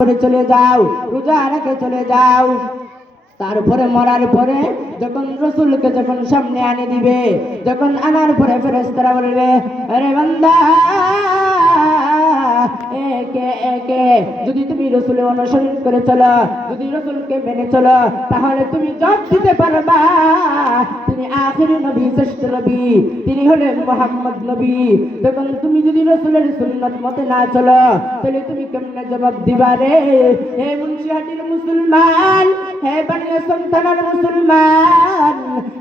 করে চলে যাও, রোজা রেখে চলে যাও। তারপরে মরার পরে যখন রসুলকে যখন সামনে আনে দিবে, যখন আনার পরে ফেরেশতারা বলবে, আরে বান্দা, একে একে যদি তুমি রসুলের অনুসরণ করে চলো, যদি রসুলকে মেনে চলো, তাহলে তুমি জব দিতে পারবা। তিনি আখির নবী, শ্রেষ্ঠ নবী, তিনি হলেন মুহাম্মদ নবী। তখন তুমি যদি রসুলের সুন্নত মতে না চলো, তাহলে তুমি কেমনে জবাব দিবা রে? হে মুন্সিহাটির মুসলমান, হে বানিয়া সন্তানের মুসলমান,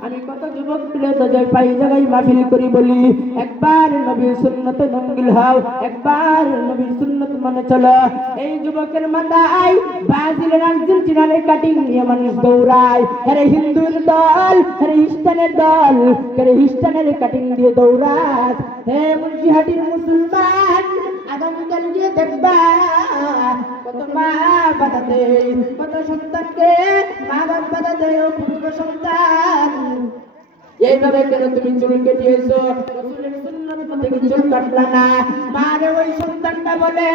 আমি কত যুবক মিলে তো যাই পাই জায়গায় মাহফিল করি বলি, একবার নবীর সুন্নতে নঙ্গিল হও, একবার নবীর সুন্নত মানে চলো। এই যুবকের মাথায় ব্রাজিলের আর্জেন্টিনার কাটিং নিয়ে মানুষ দৌড়ায়। আরে হিন্দুর দল, আরে খ্রিস্টানের দল, আরে খ্রিস্টানের কাটিং দিয়ে দৌড়ায়। হে মুন্সিহাটির মুসলমান, আগামীকাল গিয়ে দেখবা কত মা বাধা দেয়, কত সন্তানকে মা বাপ বাধা দেয়, পুত্র সন্তান। এইভাবে কেন তুমি চুল কেটেছো? রসুলের সুন্নাত মতে চুল কাটলা না। মারে ওই সন্তানটা বলে,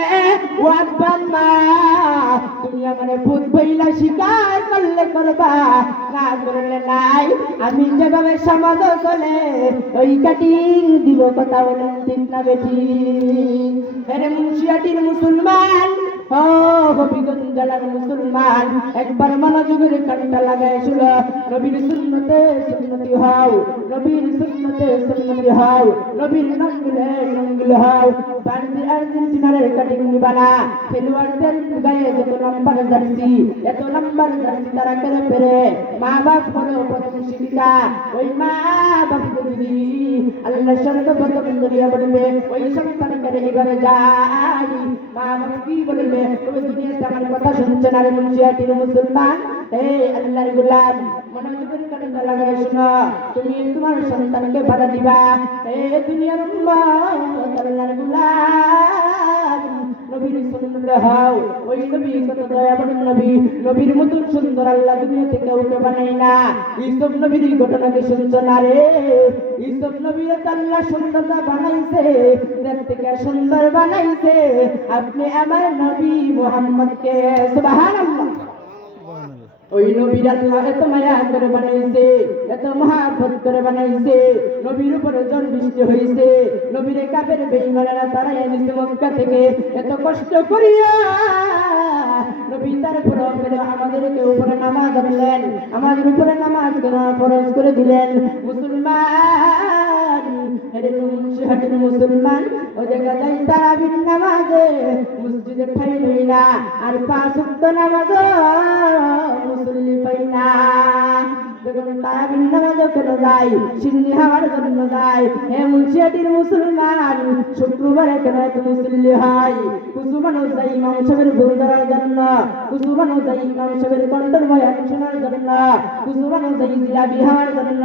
ও আব্বা মা, তুমি আমারে ভূত বইলা স্বীকার করলে করবা, না করলে নাই। আমি যেভাবে সমাজ চলে ওই কাটিং দিব, কথা বলেন ঠিক না বেটি? আরে মুন্সিহাটির মুসলমান, ও হবিগঞ্জ জেলার মুসলমান, একবার মনোযোগের কানটা লাগাইছিল। নবীর সুন্নতে সুন্নতি হও, নবীর সুন্নতে সুন্নতি হও, নবীর নঙ্গিলে নঙ্গিল হও। বান্দি আর্জেন্টিনার কাটিং নিবানা। খেলোয়াড়দের গায়ে যত নাম্বার জার্সি, এত নাম্বার জার্সি তারা কেড়ে পেরে মা বাপ হলো প্রথম শিক্ষিকা। ওই মা বাপ যদি আল্লাহ সর্বপ্রথম দরিয়া বলবে, ওই সন্তানকে এবারে যাই, মা বাপ কি বলবে? তুমি দুনিয়াতে আমার কথা শুনছে না রে মুন্সিহাটির মুসলমান? হে আল্লাহর গোলাম, মনোযোগের কানটা লাগায় শোনো, তুমি তোমার সন্তানকে বাধা দিবা। হে দুনিয়ার উম্মত, আল্লাহর গোলাম, নবীর সুন্নত হও। ওই নবী কত দয়াবান নবী, নবীর মতন সুন্দর আল্লাহ দুনিয়াতে কাউকে বানাই না। ইসব নবীর ঘটনাকে শুনছো না রে? ইসব নবীর আল্লাহ সুন্দরতা বানাইছে, দেখতে কে সুন্দর বানাইছে। আপনি আমার নবী মুহাম্মদকে, সুবহানাল্লাহ, ওই নবীর আল্লাহ এত মায়া করে বানাইছে, এত মহব্বত করে বানাইছে। নবীর উপরে ঝড় বৃষ্টি হইছে, নবীর কাফের বেঈমানেরা তারা এনেছে মক্কা থেকে এত কষ্ট করিয়া। নবী তারপর আমাদেরকে উপরে নামাজ আনলেন, আমাদের উপরে নামাজ কেন ফরজ করে দিলেন? মুসলমান, মুন্সিহাটির মুসলমান, ও জায়গা যাই তারাবির নামাজে মসজিদে ঠাই লই না, আর 5 ওয়াক্ত নামাজও মুসল্লি পাই না। যখন তারাবির নামাজও কেন যাই? সিন্নি হওয়ার জন্য যাই। হে মুন্সিহাটির মুসলমান, শুক্রবারে কেন এত মুসল্লি হয়? কিছু মানুষ যাই ইমাম সাহেবের ভুল ধরার জন্য, কিছু মানুষ যাই ইমাম সাহেবের কণ্ঠের বয়ান শোনার জন্য, কিছু মানুষ যাই জিলাপি হওয়ার জন্য।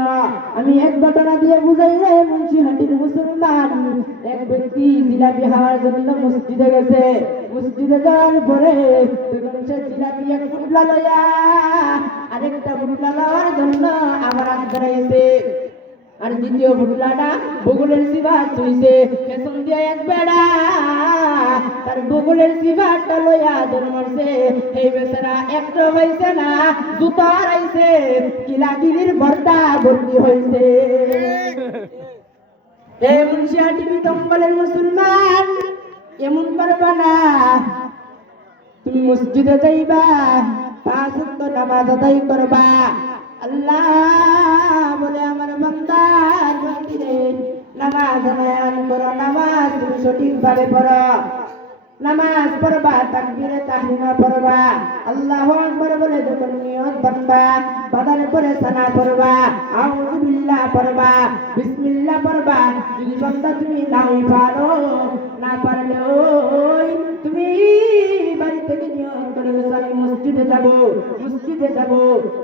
আমি এক ঘটনা দিয়ে বুঝাই রে মুন্সিহাটির মুসলমান। এক ব্যক্তি জিলাপি হওয়ার জন্য মসজিদে গেছে। মসজিদে যাওয়ার পরে সে জিলাপি এক ফুটলা লইয়া আরেকটা ফুটলা লওয়ার জন্য আবার আগ্রাইছে। আর দ্বিতীয় ফুটলাটা বগুলের সিভার চুইছে। পেছন দিয়ে এক বেড়া তার বগুলের সিভারটা লইয়া দৌড় মারছে। এই বেচারা একটা হয়েছে না, জুতো হারাইছে, কিলাকিলির ভর্তা ভর্তি হয়েছে। হে মুন্সিহাটি বিতম্বলের মুসলমান, এমন করবা না। তুমি মসজিদে যাইবা, 5 ওয়াক্ত নামাজ আদায় করবা। আল্লাহ বলে, আমার বান্দার বান্দিরে নামাজ আদায় করো, নামাজ তুমি সঠিকভাবে পড়ো। নামাজ পড়বা, তাকবীরে তাহরিমা পড়বা, আল্লাহু আকবার বলে যখন নিয়ত বাঁধবা, বাঁধার পরে সানা পড়বা, আউযু বিল্লাহ পড়বা, বিসমিল্লাহ পড়বা। যদি বান্দা তুমি নাই পারো, না পারলে ওই তুমি বাড়ি থেকে নিয়ত করে আমি মসজিদে যাব, মসজিদে যাব,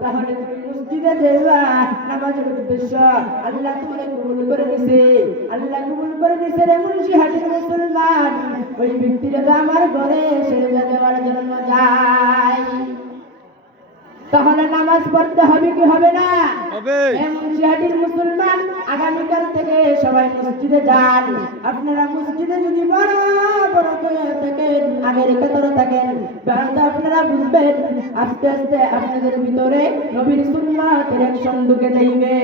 তাহলে তুমি মসজিদে যাবা নামাজের উদ্দেশ্য। আল্লাহ তোমাকে কবুল করে নিছে, আল্লাহ কবুল করে নিছে রে মুন্সিহাটির মুসলমান। ওই ব্যক্তিরা আমার ঘরে সেজদা দেওয়ার জন্য যায়। তাহলে নামাজ পড়তে হবে কি হবে না? হবে। মুন্সিহাটির মুসলমান আগামীকাল থেকে সবাই মসজিদে যান। আপনারা মসজিদে যদি বড় বড় করে থাকেন, আগের কাতারে থাকেন, তাহলে আপনারা বুঝবেন আস্তে আস্তে আপনাদের ভিতরে নবীর সুন্নাতের অ্যাকশন ঢুকে যাইবে।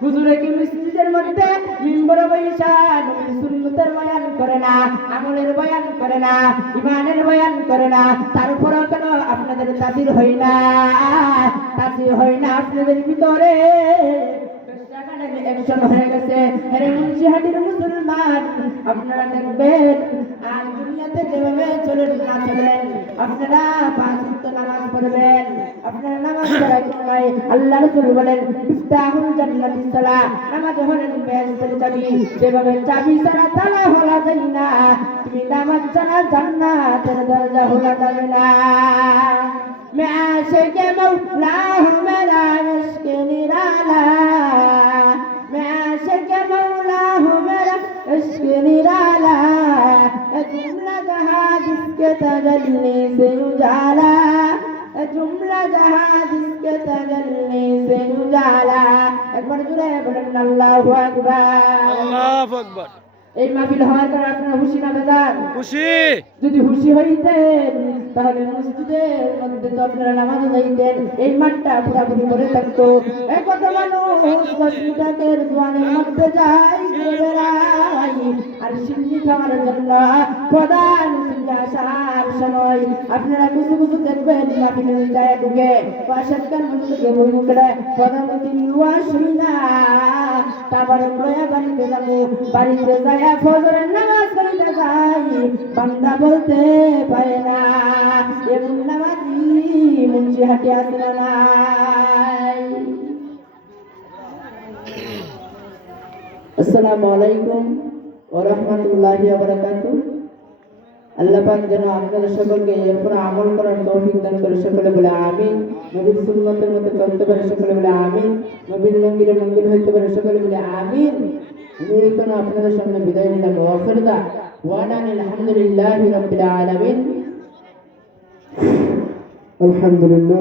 হুজুরে কি মসজিদের মধ্যে মিম্বরে বইসা নবীর সুন্নাতের বয়ান করে না, আমলের বয়ান করে না, ইমানের বয়ান করে না, তারপরেও কেন আপনাদের তাসির হয় না? তাসির হয় না আপনাদের ভিতরে অ্যাকশন হয়ে গেছে। আরে মুন্সিহাটির মুসলমান, আপনারা দেখবেন আর দুনিয়াতে যেভাবে চলেন না চলেন, আপনারা পাঁচ ওয়াক্ত নামাজ পড়বেন। আপনারা নামাজ পড়া কি নয়? আল্লাহ রাসূল বলেন ইফতাহুল জান্নাতিস সালাহ, নামাজ হলেন বেহেশতের চাবি। যেভাবে চাবি ছাড়া তালা খোলা যায় না, তুমি নামাজ ছাড়া জান্নাতের দরজা খোলা যাবে না। मैं आशिक मौला हूँ मेरा इश्क निराला, मैं आशिक मौला हूँ मेरा इश्क निराला, जुमला जहाँ जिसके तजल्ली से उजाला, जुमला जहाँ जिसके तजल्ली से उजाला। एक बार जुड़े बोलें अल्लाहु अकबर। আল্লাহু আকবার। এই মাহফিল হওয়ার কারণে আপনারা খুশি না বেজার? খুশি। যদি খুশি হইতেন তাহলে মসজিদের মধ্যে তো আপনারা নামাজ যাইতেন, এই মাঠটা পুরাপুরি করে থাকতো। কত মানুষ মসজিদের দোয়ানের মধ্যে যায় ঘুরে বেড়ায়, আর সিন্নি খাওয়ার জন্য প্রধান সিন্নি আসার সময় আপনারা কিছু কিছু দেখবেন মাহফিলের যায় ঢুকে পাশের মধ্যে মুখে প্রধানমন্ত্রী ইউয়া শুনি না, তারপর বাড়িতে যাবো, বাড়িতে যায় ফজরের নামাজ পড়তে যাই, বান্দা বলতে পারে না এমন নামাজি মুন্সিহাটি আছে না নাই? আসসালামু আলাইকুম ওয়া রাহমাতুল্লাহি ওয়া বারাকাতুহু। আল্লাহ পাক যেন আপনাদের সকলকে এরপর আমল করার তৌফিক দান করে, সকলে বলে আমিন। নবীর সুন্নতের মতো চলতে পারে, সকলে বলে আমিন। নবীর লঙ্গিরে মঙ্গল হইতে পারে, সকলে বলে আমিন। আমি এখন আপনাদের সামনে বিদায় নিলাম। ওয়াফিরদা ওয়ানানিল আলহামদুলিল্লাহি রাব্বিল আলামিন। আলহামদুলিল্লাহ।